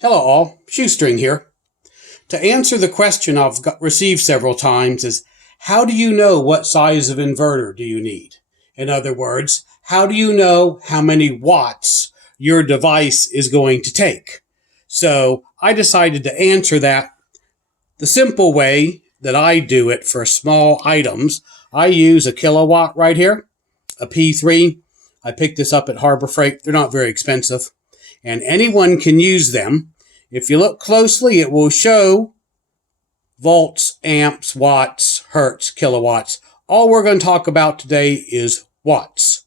Hello all, Shoestring here. To answer the question I've received several times is, how do you know what size of inverter do you need? In other words, how do you know how many watts your device is going to take? So I decided to answer that the simple way that I do it for small items. I use a kilowatt right here, a P3. I picked this up at Harbor Freight. They're not very expensive, and anyone can use them. If you look closely, it will show volts, amps, watts, hertz, kilowatts. All we're going to talk about today is watts.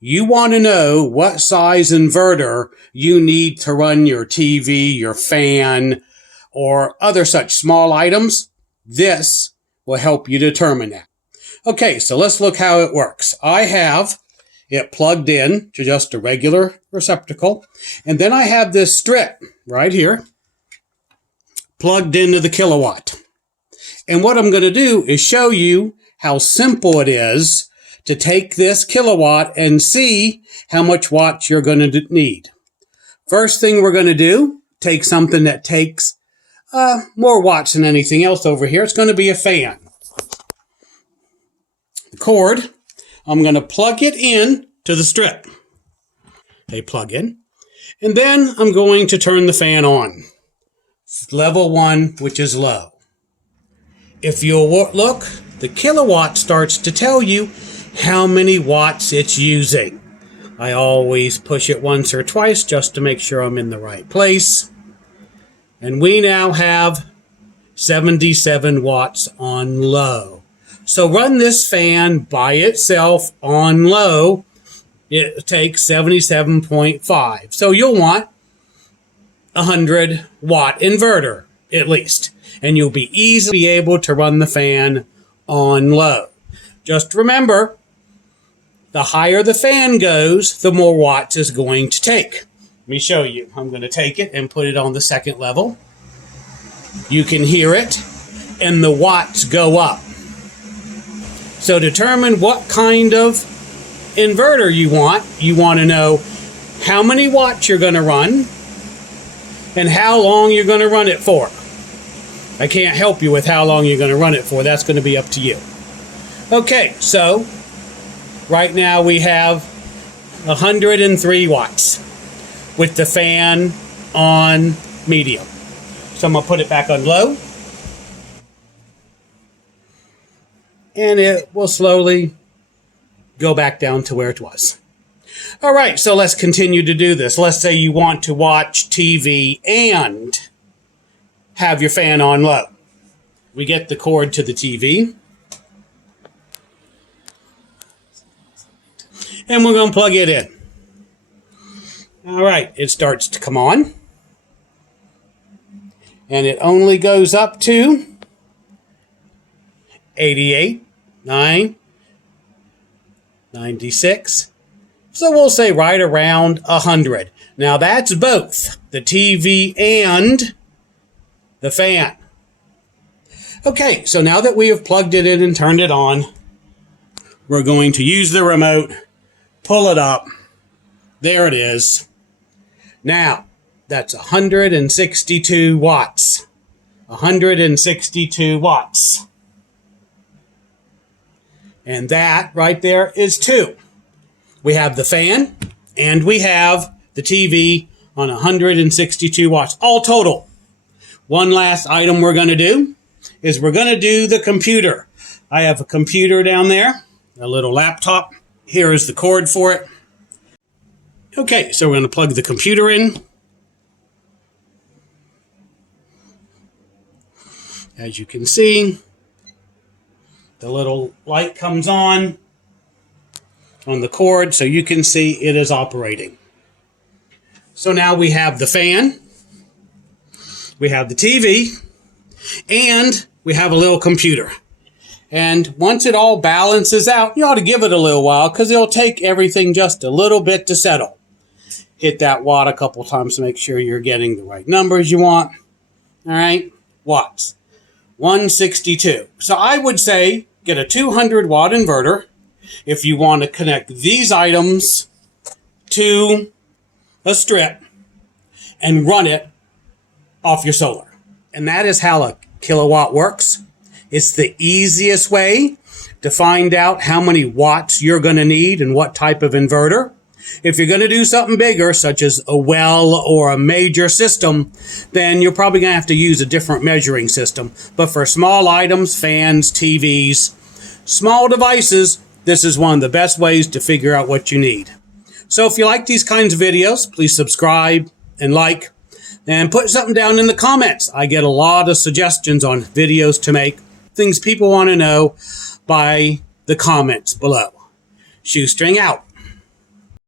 You want to know what size inverter you need to run your TV, your fan, or other such small items. This will help you determine that. Okay, so let's look how it works. I have it plugged in to just a regular receptacle, and then I have this strip right here plugged into the kilowatt. And what I'm going to do is show you how simple it is to take this kilowatt and see how much watts you're going to need. First thing we're going to do, take something that takes more watts than anything else over here. It's going to be a fan. The cord, I'm going to plug it in to the strip. They plug in. And then I'm going to turn the fan on. It's level 1, which is low. If you'll look, the kilowatt starts to tell you how many watts it's using. I always push it once or twice just to make sure I'm in the right place. And we now have 77 watts on low. So run this fan by itself on low. It takes 77.5. So you'll want a 100 watt inverter at least. And you'll be easily able to run the fan on low. Just remember, the higher the fan goes, the more watts it's going to take. Let me show you. I'm going to take it and put it on the second level. You can hear it, and the watts go up. So determine what kind of inverter you want. You want to know how many watts you're going to run and how long you're going to run it for. I can't help you with how long you're going to run it for. That's going to be up to you. Okay, so right now we have 103 watts with the fan on medium. So I'm going to put it back on low. And it will slowly go back down to where it was. All right, so let's continue to do this. Let's say you want to watch TV and have your fan on low. We get the cord to the TV. And we're going to plug it in. All right, it starts to come on. And it only goes up to 88, 9, 96. So we'll say right around 100. Now that's both the TV and the fan. Okay, so now that we have plugged it in and turned it on, we're going to use the remote, pull it up. There it is. Now, that's 162 watts. 162 watts. And that right there is 2. We have the fan and we have the TV on 162 watts. All total. One last item we're going to do is we're going to do the computer. I have a computer down there, a little laptop. Here is the cord for it. Okay, so we're going to plug the computer in. As you can see, the little light comes on the cord, so you can see it is operating. So now we have the fan, we have the TV, and we have a little computer. And once it all balances out, you ought to give it a little while because it'll take everything just a little bit to settle. Hit that watt a couple times to make sure you're getting the right numbers you want. All right, watts. 162. So I would say get a 200 watt inverter if you want to connect these items to a strip and run it off your solar. And that is how a kilowatt works. It's the easiest way to find out how many watts you're going to need and what type of inverter. If you're going to do something bigger, such as a well or a major system, then you're probably going to have to use a different measuring system. But for small items, fans, TVs, small devices, this is one of the best ways to figure out what you need. So if you like these kinds of videos, please subscribe and like, and put something down in the comments. I get a lot of suggestions on videos to make, things people want to know by the comments below. Shoestring out.